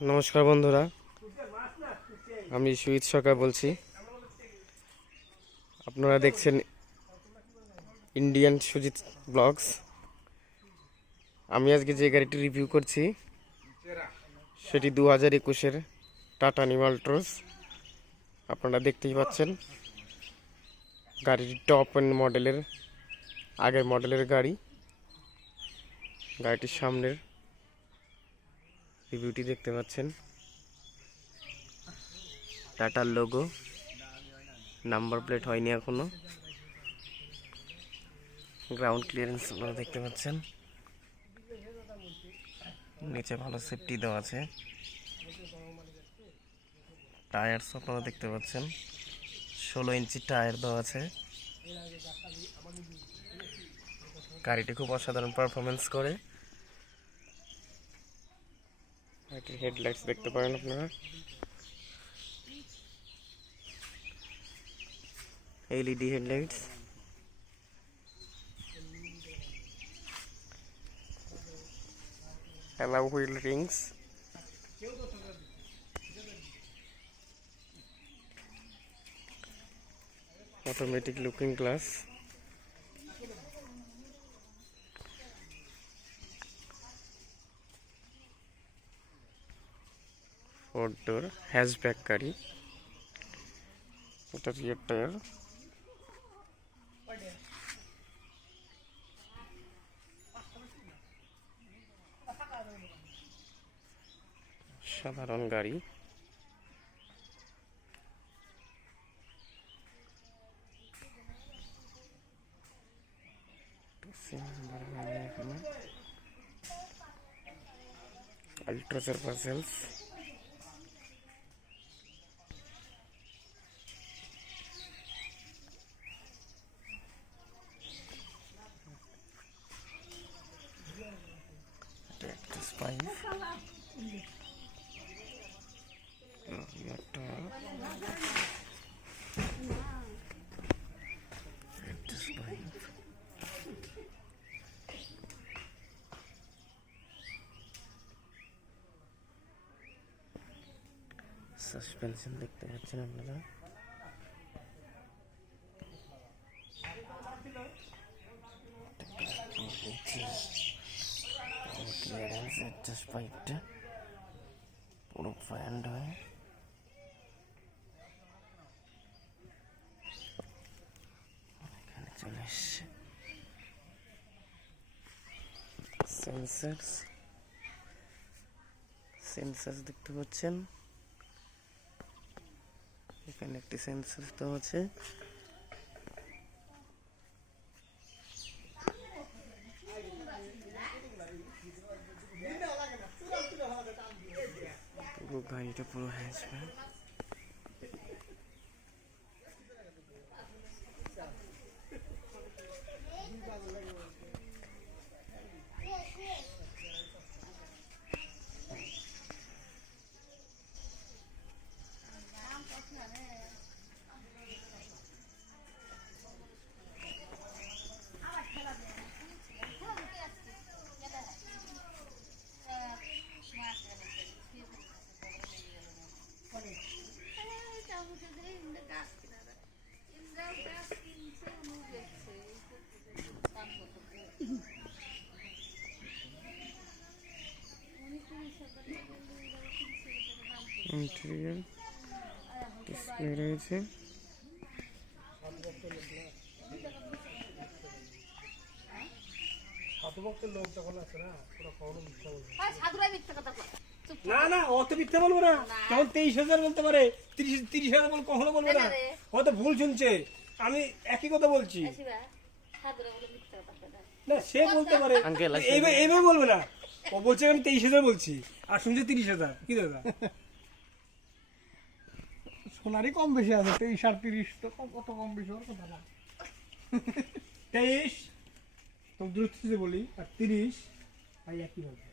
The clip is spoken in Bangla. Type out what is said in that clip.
নমস্কার বন্ধুরা, আমি সুজিত সরকার বলছি। আপনারা দেখছেন ইন্ডিয়ান সুজিত ব্লগস। আমি আজকে যে গাড়িটি রিভিউ করছি সেটি 2021-এর টাটা altroz। আপনারা দেখতেই পাচ্ছেন গাড়িটি টপ এন্ড মডেলের, আগের মডেলের গাড়ি। গাড়িটির সামনের রিভিউটি দেখতে পাচ্ছেন, টাটার লোগো, নাম্বার প্লেট হয়নি এখনো। গ্রাউন্ড ক্লিয়ারেন্স আপনারা দেখতে পাচ্ছেন, নিচে ভালো সেফটি দেওয়া আছে। টায়ার্স আপনারা দেখতে পাচ্ছেন, 16 ইঞ্চি টায়ার দেওয়া আছে। গাড়িটি খুব অসাধারণ পারফরমেন্স করে। গাড়িটির হেডলাইটস দেখতে পারেন আপনারা, LED headlights. alloy wheel rings, automatic looking glass, four door hatchback গাড়ি। এটা রিয়ার টায়ার, সাধারণ গাড়ি। altroz parcels, access pipe, suspension দেখতে পাচ্ছেন আপনারা। পাইপটা পুরো ফ্যান্ড হয়। এখানে চলে এসছে সেন্সার দেখতে পাচ্ছেন। এখানে একটি সেন্সর তো আছে। পুরো গাড়িটা পুরো হ্যাচব্যাক। ইন্টেরিয়র ডিসপ্লে রয়েছে। না না, অত মিথ্যা বলবো না। যেমন 23,000 বলতে পারে, 30,000 বল, কখনো বলবো না। অত ভুল শুনছে, আমি একই কথা বলছি না। সে বলতে পারে, এইভাবে বলবে না। ও বলছে আমি 23,000 বলছি, আর শুনছে 30,000। কি দাদা, সোনারই কম বেশি আছে। 23 আর 30 তো কত কম বেশি ওর কথা না। 23 তো দূরত্বে বলি, আর 30 ভাই একই হবে।